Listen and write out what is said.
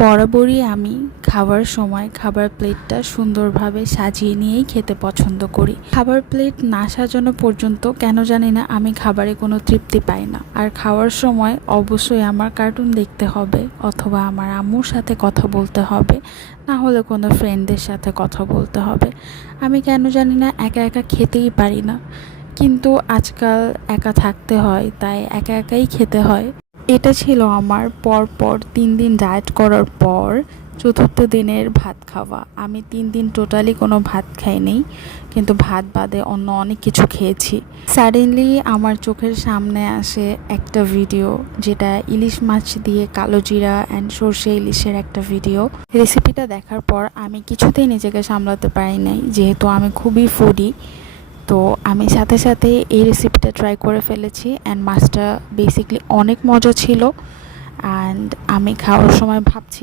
বরাবরই আমি খাবার সময় খাবার প্লেটটা সুন্দরভাবে সাজিয়ে নিয়েই খেতে পছন্দ করি। খাবার প্লেট না সাজানো পর্যন্ত কেন জানি না আমি খাবারে কোনো তৃপ্তি পাই না। আর খাওয়ার সময় অবশ্যই আমার কার্টুন দেখতে হবে অথবা আমার আম্মুর সাথে কথা বলতে হবে, না হলে কোনো ফ্রেন্ডদের সাথে কথা বলতে হবে। আমি কেন জানি না একা একা খেতেই পারি না, কিন্তু আজকাল একা থাকতে হয়, তাই একা একাই খেতে হয়। এটা ছিল আমার পরপর 3 দিন ডায়েট করার পর চতুর্থ দিনের ভাত খাওয়া। আমি 3 দিন টোটালি কোনো ভাত খাইনি, কিন্তু ভাত বাদে অন্য অনেক কিছু খেয়েছি। সাডেনলি আমার চোখের সামনে আসে একটা ভিডিও, যেটা ইলিশ মাছ দিয়ে কালো জিরা অ্যান্ড সর্ষে ইলিশের একটা ভিডিও। রেসিপিটা দেখার পর আমি কিছুতেই নিজেকে সামলাতে পারি নাই, যেহেতু আমি খুবই ফুডি। তো আমি সাথে সাথে এই রেসিপিটা ট্রাই করে ফেলেছি অ্যান্ড মাছটা বেসিক্যালি অনেক মজা ছিল। অ্যান্ড আমি খাওয়ার সময় ভাবছি